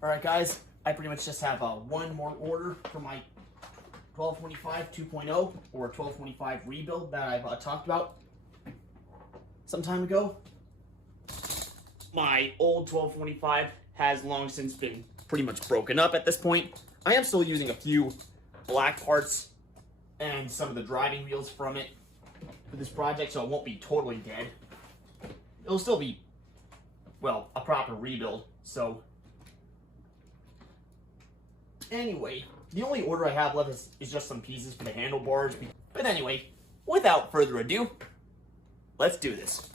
Alright guys, I pretty much just have one more order for my 1225 2.0 or 1225 rebuild that I've talked about some time ago. My old 1225 has long since been pretty much broken up at this point. I am still using a few black parts and some of the driving wheels from it for this project, so it won't be totally dead. It'll still be, well, a proper rebuild. So anyway, the only order I have left is just some pieces for the handlebars. But anyway, without further ado, let's do this.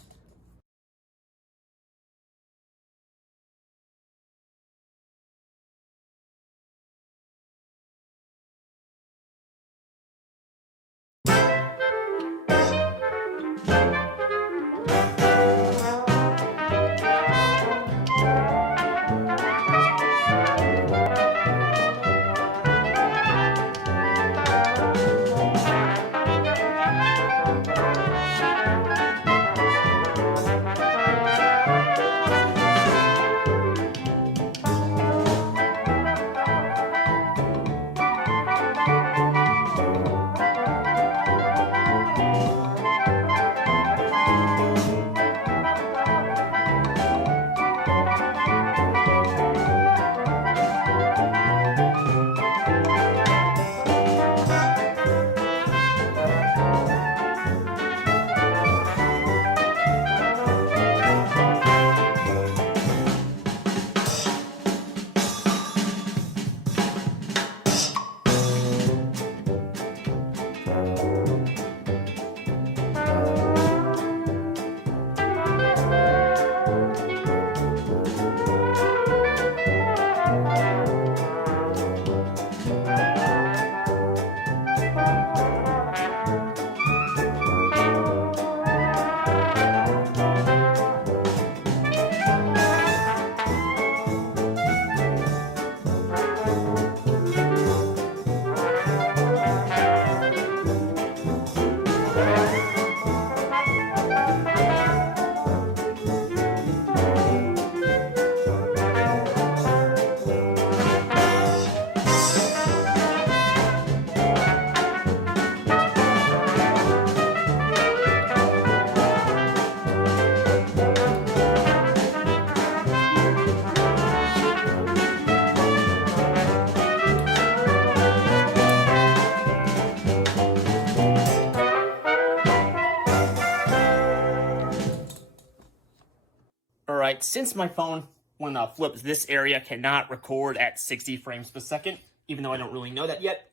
Alright, since my phone, when flips this area, cannot record at 60 frames per second, even though I don't really know that yet,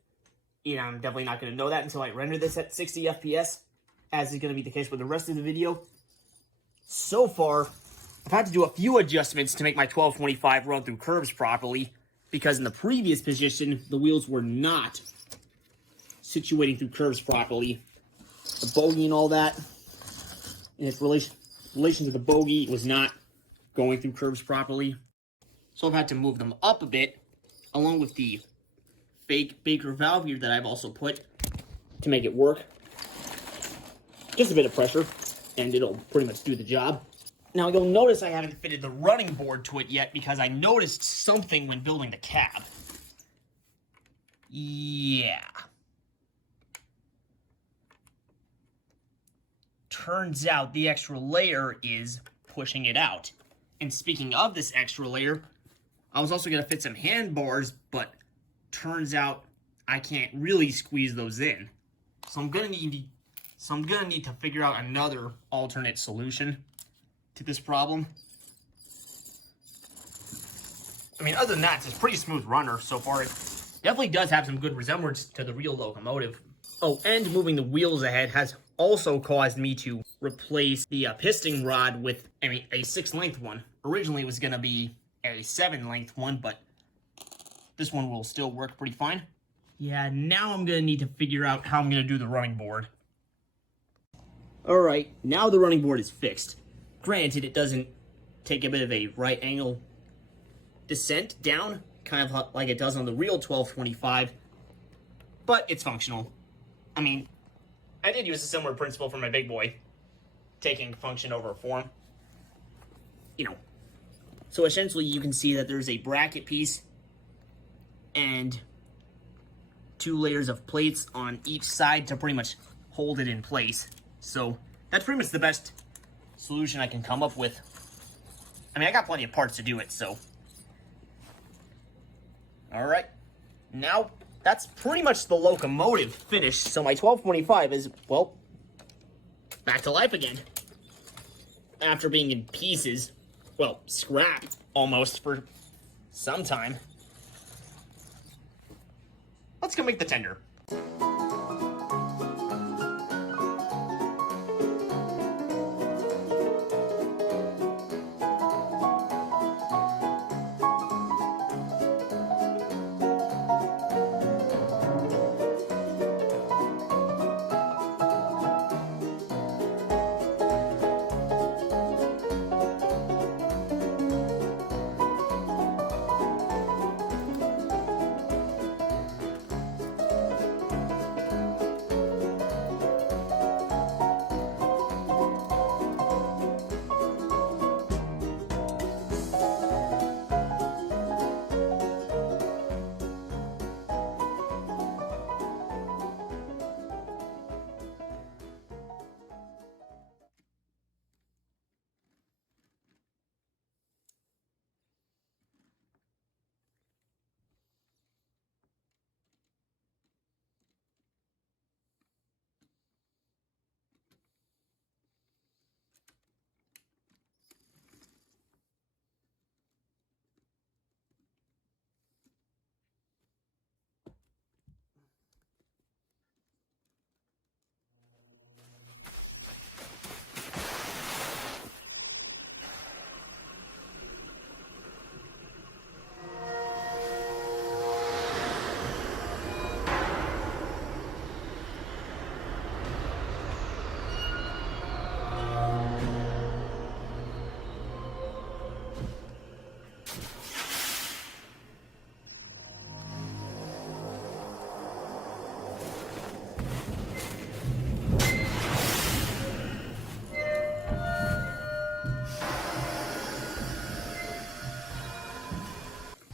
I'm definitely not going to know that until I render this at 60 FPS, as is going to be the case with the rest of the video. So far, I've had to do a few adjustments to make my 1225 run through curves properly, because in the previous position, the wheels were not situating through curves properly. The bogey and all that, and its relation to the bogey was not going through curves properly. So I've had to move them up a bit, along with the fake Baker valve gear that I've also put to make it work. Just a bit of pressure, and it'll pretty much do the job. Now you'll notice I haven't fitted the running board to it yet because I noticed something when building the cab. Yeah. Turns out the extra layer is pushing it out. And speaking of this extra layer, I was also going to fit some handbars, but turns out I can't really squeeze those in. So I'm going to need to figure out another alternate solution to this problem. I mean, other than that, it's a pretty smooth runner so far. It definitely does have some good resemblance to the real locomotive. Oh, and moving the wheels ahead has also caused me to replace the piston rod with a 6-length one. Originally, it was going to be a 7-length one, but this one will still work pretty fine. Yeah, now I'm going to need to figure out how I'm going to do the running board. Alright, now the running board is fixed. Granted, it doesn't take a bit of a right angle descent down, kind of like it does on the real 1225, but it's functional. I mean, I did use a similar principle for my big boy, taking function over form. You know, So essentially you can see that there's a bracket piece and 2 layers of plates on each side to pretty much hold it in place. So that's pretty much the best solution I can come up with. I mean, I got plenty of parts to do it, so. All right, now that's pretty much the locomotive finished. So my 1225 is, well, back to life again. After being in pieces, well, scrapped almost for some time. Let's go make the tender.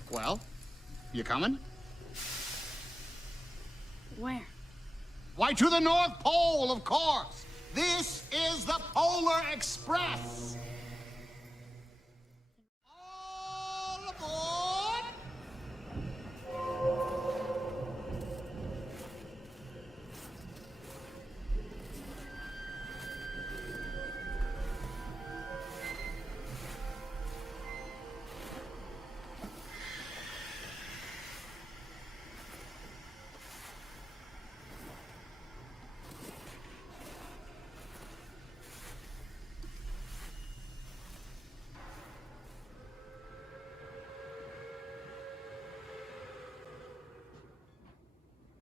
Well, you coming? Where? Why, to the North Pole, of course. This is the Polar Express.